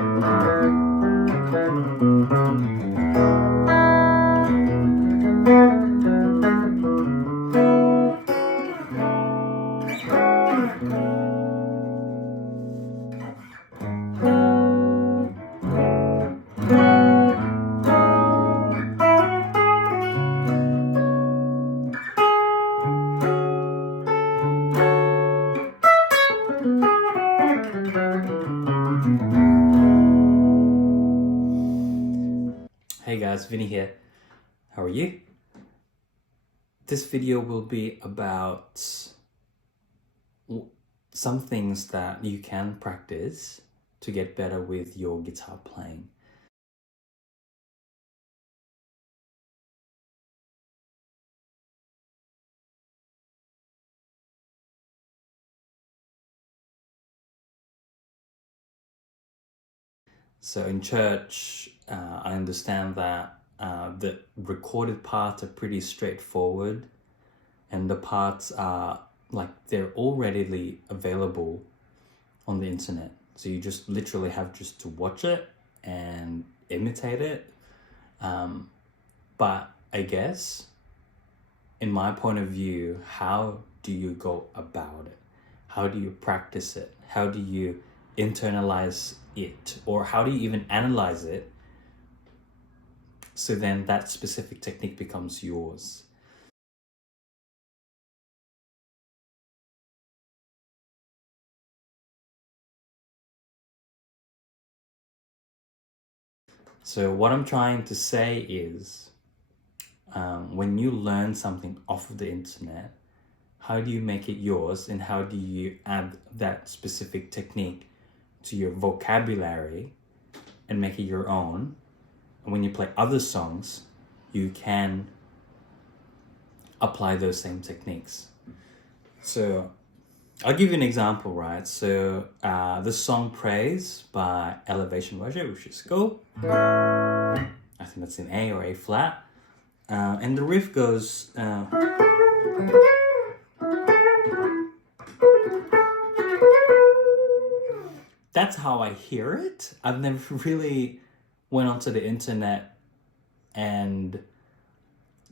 Hey guys, Vinny here. How are you? This video will be about some things that you can practice to get better with your guitar playing. So in church, I understand that the recorded parts are pretty straightforward, and the parts are they're all readily available on the internet. So you just literally have just to watch it and imitate it. But I guess, in my point of view, how do you go about it? How do you practice it? How do you internalize it? Or how do you even analyze it? So then that specific technique becomes yours. So what I'm trying to say is, when you learn something off of the internet, how do you make it yours, and how do you add that specific technique to your vocabulary and make it your own? And when you play other songs, you can apply those same techniques. So I'll give you an example, right? So the song Praise by Elevation Worship, which is cool. I think that's in A or A flat. And the riff goes... that's how I hear it. I've never really went onto the internet and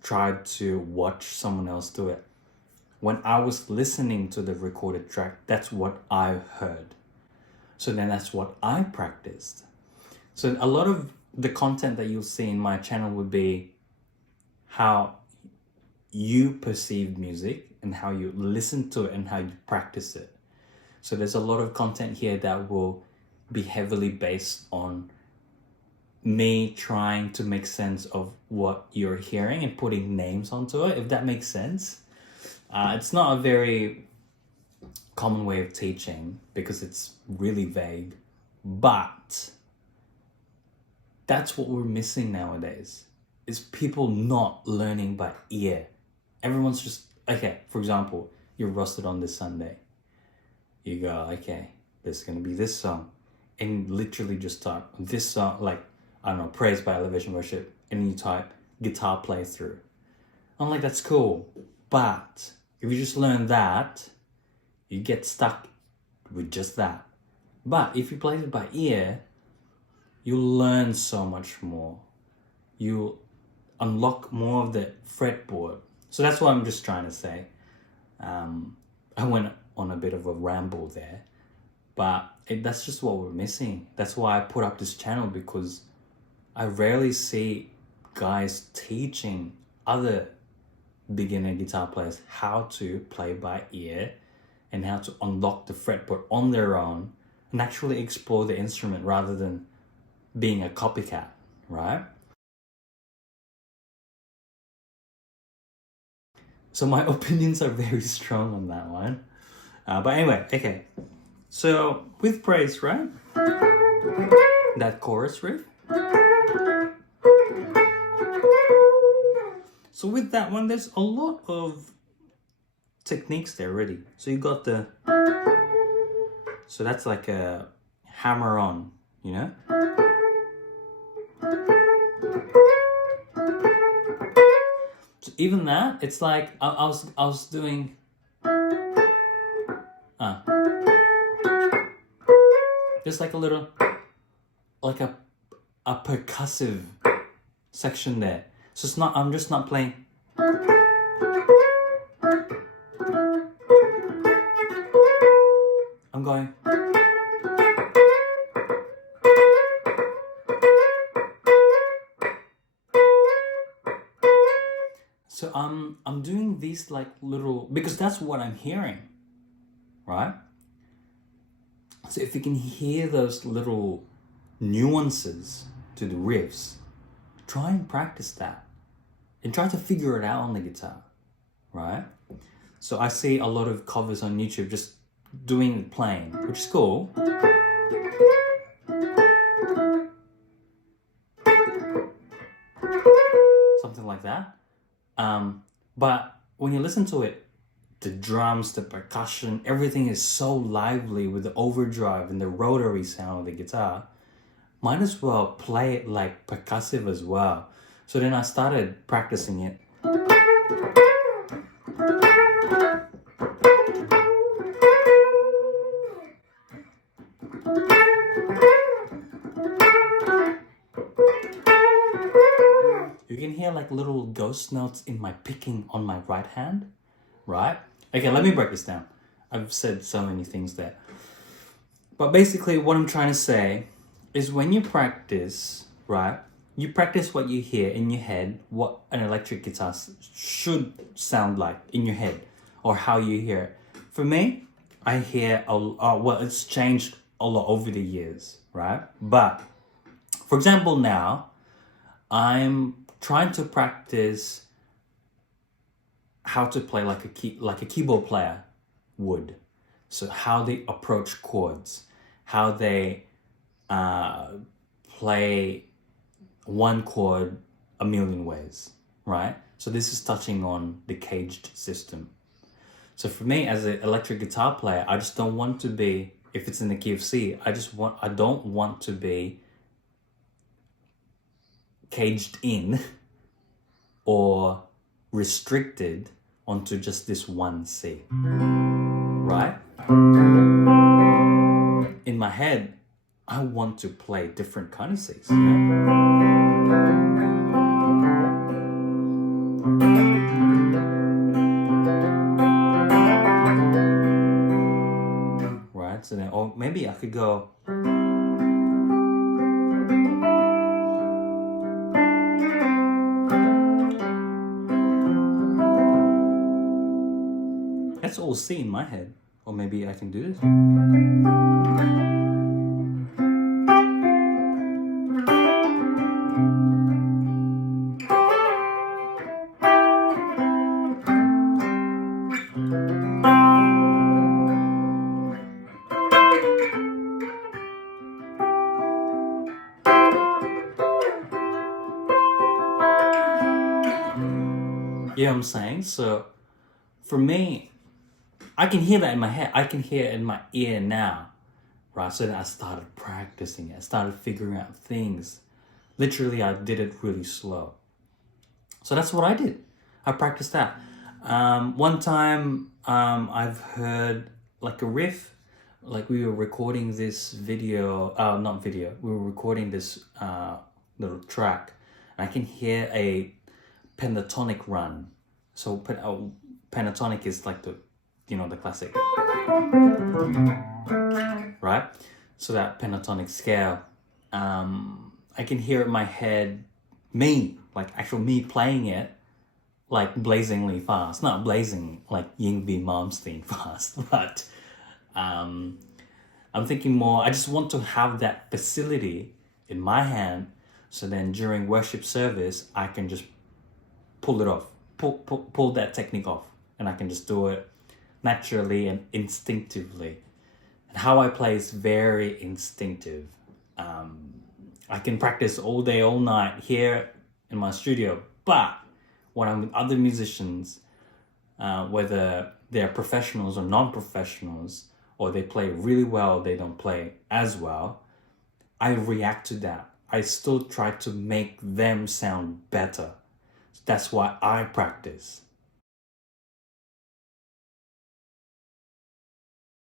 tried to watch someone else do it. When I was listening to the recorded track, that's what I heard. So then that's what I practiced. So a lot of the content that you'll see in my channel would be how you perceive music and how you listen to it and how you practice it. So there's a lot of content here that will be heavily based on me trying to make sense of what you're hearing and putting names onto it, if that makes sense. It's not a very common way of teaching because it's really vague, but that's what we're missing nowadays, is people not learning by ear. Everyone's just, okay, for example, you're rostered on this Sunday. You go, okay, there's gonna be this song, and literally just type this song, like, I don't know, Praise by Elevation Worship, and you type guitar playthrough. I'm like, that's cool, but if you just learn that, you get stuck with just that. But if you play it by ear, you learn so much more. You unlock more of the fretboard. So that's what I'm just trying to say. I went on a bit of a ramble there, but that's just what we're missing. That's why I put up this channel, because I rarely see guys teaching other beginner guitar players how to play by ear and how to unlock the fretboard on their own and actually explore the instrument rather than being a copycat, right? So my opinions are very strong on that one. But anyway, okay. So with Praise, right? That chorus riff. So with that one, there's a lot of techniques there already. So you got the... So that's like a hammer on, you know? So even that, it's like I was doing... Just like a little... like a percussive section there. So it's not, I'm just not playing. I'm going. So I'm doing these like little, because that's what I'm hearing, right? So if you can hear those little nuances to the riffs, try and practice that and try to figure it out on the guitar, right? So I see a lot of covers on YouTube just doing playing, which is cool. Something like that. But when you listen to it, the drums, the percussion, everything is so lively with the overdrive and the rotary sound of the guitar. Might as well play it like percussive as well. So then I started practicing it. You can hear like little ghost notes in my picking on my right hand, right? Okay, let me break this down. I've said so many things there. But basically what I'm trying to say is when you practice, right? You practice what you hear in your head, what an electric guitar should sound like in your head, or how you hear it. For me, I hear, well, it's changed a lot over the years, right? But, for example, now, I'm trying to practice how to play like a keyboard player would. So how they approach chords, how they play one chord a million ways, right? So this is touching on the caged system. So for me as an electric guitar player, I just don't want to be, if it's in the key of C, I don't want to be caged in or restricted onto just this one C, right? In my head, I want to play different kind of Cs, right? So then, or maybe I could go. That's all C in my head. Or maybe I can do this. You know what I'm saying? So for me, I can hear that in my head. I can hear it in my ear now, right? So then I started practicing it. I started figuring out things. Literally, I did it really slow. So that's what I did. I practiced that. One time, I've heard like a riff, like we were recording this video, not video, we were recording this little track. And I can hear a pentatonic run. So pentatonic is like the, the classic, right? So that pentatonic scale, I can hear it in my head, actual me playing it, like blazingly fast. Not blazing like Ying V Malmsteen fast, but I'm thinking more, I just want to have that facility in my hand, so then during worship service, I can just pull it off, pull that technique off, and I can just do it naturally and instinctively. And how I play is very instinctive. I can practice all day, all night here in my studio, but when I'm with other musicians, whether they're professionals or non-professionals, or they play really well, they don't play as well, I react to that. I still try to make them sound better. That's why I practice.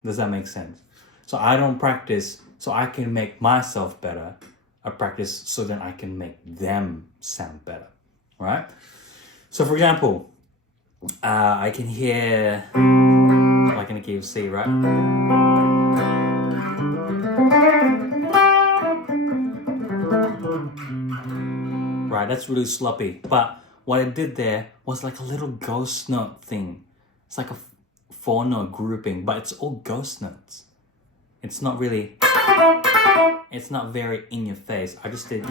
Does that make sense? So I don't practice so I can make myself better. I practice so that I can make them sound better, right? So for example, I can hear, like in the key of C, right? Right, that's really sloppy. But what I did there was like a little ghost note thing. It's like a 4-note grouping, but it's all ghost notes. It's not really, it's not very in your face. I just did.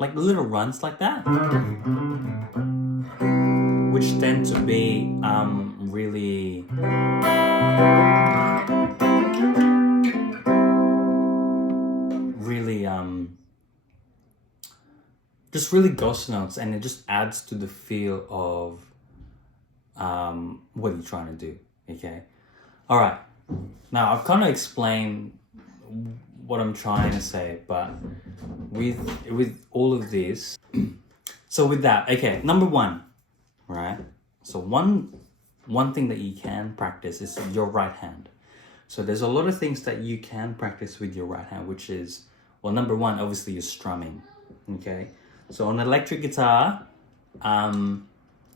Like little runs like that, which tend to be really just really ghost notes, and it just adds to the feel of what you're trying to do. Okay, all right, now I've kind of explained what I'm trying to say, but with all of this, so with that, okay, number one, right? So one thing that you can practice is your right hand. So there's a lot of things that you can practice with your right hand, which is, well, number one, obviously you're strumming. Okay, so on electric guitar,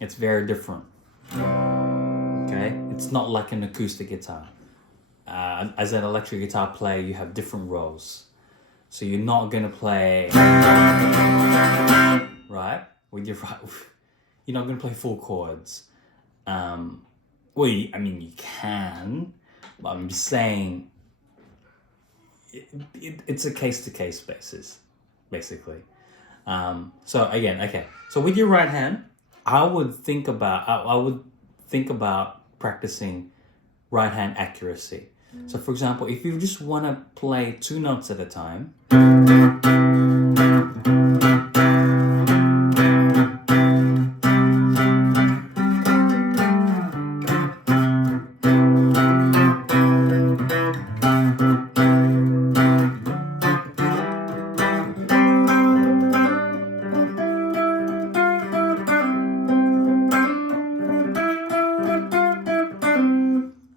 it's very different. Okay, it's not like an acoustic guitar. As an electric guitar player, you have different roles. So you're not gonna play, right, with your right. You're not gonna play full chords. Well, I mean, you can, but I'm just saying it's a case-to-case basis, basically. So again, okay. So with your right hand, I would think about practicing right hand accuracy. So for example, if you just want to play 2 notes at a time,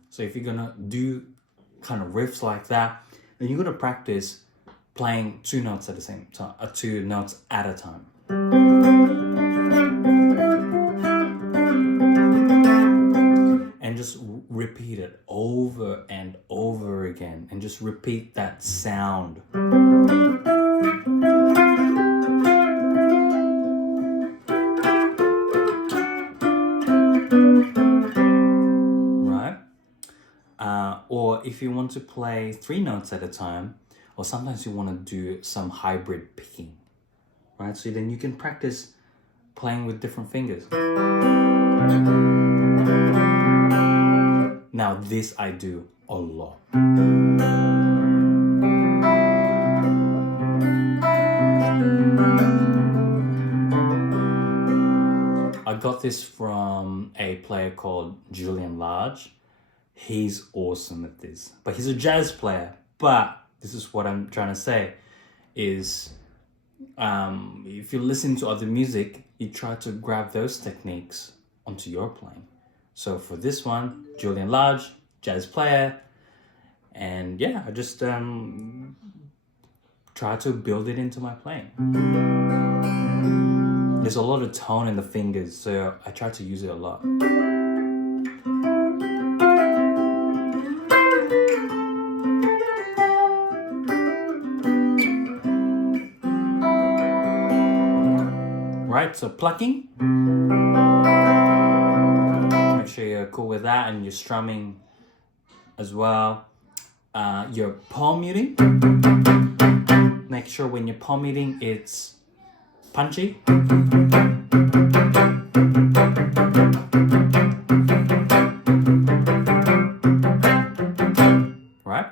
so if you're gonna do kind of riffs like that, then you're gonna practice playing 2 notes at the same time, 2 notes at a time. And just repeat it over and over again, and just repeat that sound. Or if you want to play 3 notes at a time, or sometimes you want to do some hybrid picking, right? So then you can practice playing with different fingers. Now this I do a lot. I got this from a player called Julian Large. He's awesome at this, but he's a jazz player. But this is what I'm trying to say is, if you listen to other music, you try to grab those techniques onto your playing. So for this one, Julian Large, jazz player, and yeah, I just try to build it into my playing. There's a lot of tone in the fingers, so I try to use it a lot. Right, so plucking. Make sure you're cool with that, and you're strumming as well. Your palm muting. Make sure when you're palm muting, it's punchy. Right?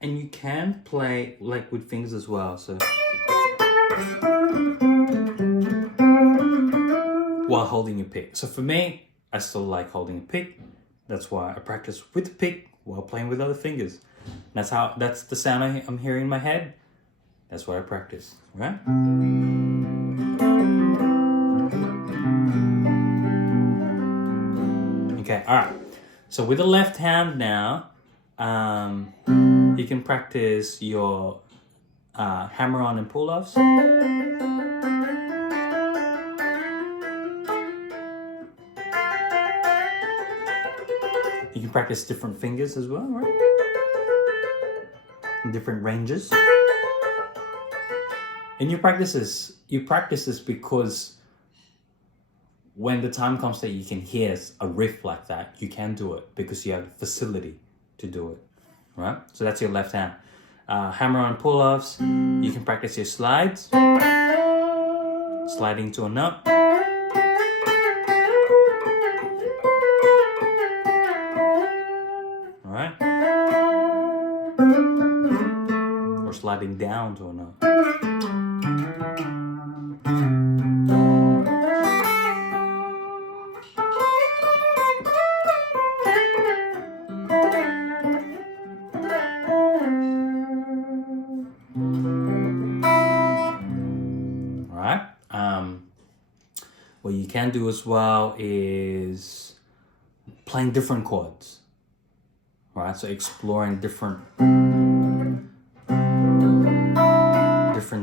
And you can play like with fingers as well, so while holding your pick. So for me, I still like holding a pick. That's why I practice with the pick while playing with other fingers. That's the sound I'm hearing in my head. That's what I practice, right? Okay, all right. So with the left hand now, you can practice your hammer-on and pull-offs. You can practice different fingers as well, right? In different ranges. And you practice this because when the time comes that you can hear a riff like that, you can do it because you have the facility to do it, right? So that's your left hand. Hammer-on pull-offs, you can practice your slides, sliding to a note. All right? Or sliding down to a note. What you can do as well is playing different chords, right? So exploring different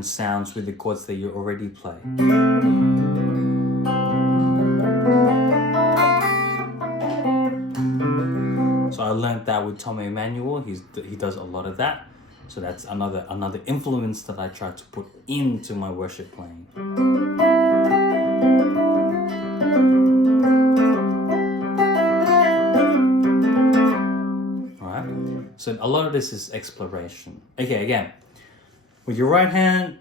sounds with the chords that you already play. So I learned that with Tom Emmanuel. He does a lot of that. So that's another influence that I try to put into my worship playing. So a lot of this is exploration. Okay, again, with your right hand,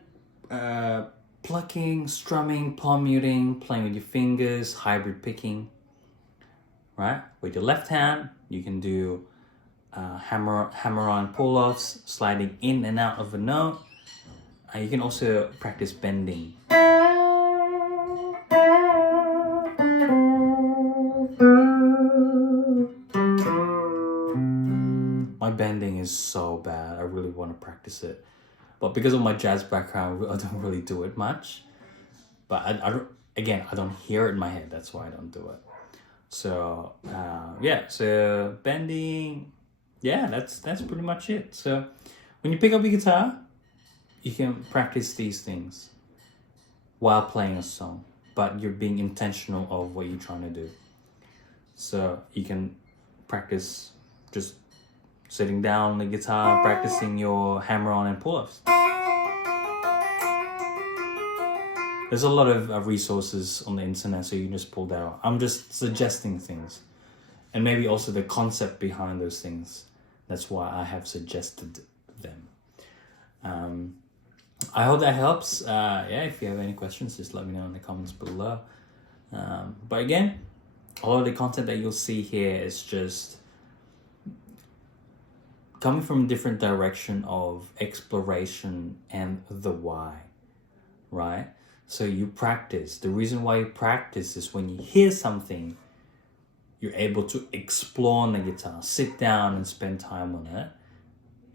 plucking, strumming, palm muting, playing with your fingers, hybrid picking, right? With your left hand, you can do hammer-on pull-offs, sliding in and out of a note. You can also practice bending. My bending is so bad. I really want to practice it. But because of my jazz background, I don't really do it much. But I don't hear it in my head. That's why I don't do it. So, so bending, that's pretty much it. So when you pick up your guitar, you can practice these things while playing a song, but you're being intentional of what you're trying to do. So you can practice just sitting down on the guitar, practicing your hammer-on and pull-offs. There's a lot of resources on the internet, so you can just pull that out. I'm just suggesting things. And maybe also the concept behind those things. That's why I have suggested them. I hope that helps. If you have any questions, just let me know in the comments below. But again, a lot of the content that you'll see here is just coming from a different direction of exploration and the why, right? So you practice. The reason why you practice is when you hear something, you're able to explore on the guitar, sit down and spend time on it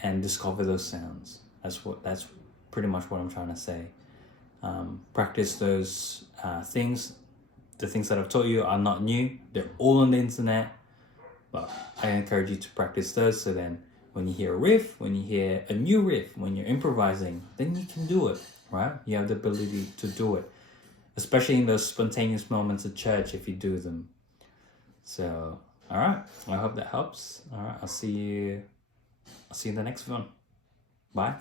and discover those sounds. That's pretty much what I'm trying to say. Practice those things. The things that I've taught you are not new. They're all on the internet. But I encourage you to practice those, so then when you hear a riff, when you hear a new riff, when you're improvising, then you can do it, right? You have the ability to do it, especially in those spontaneous moments at church if you do them. So, all right, I hope that helps. All right, I'll see you in the next one. Bye.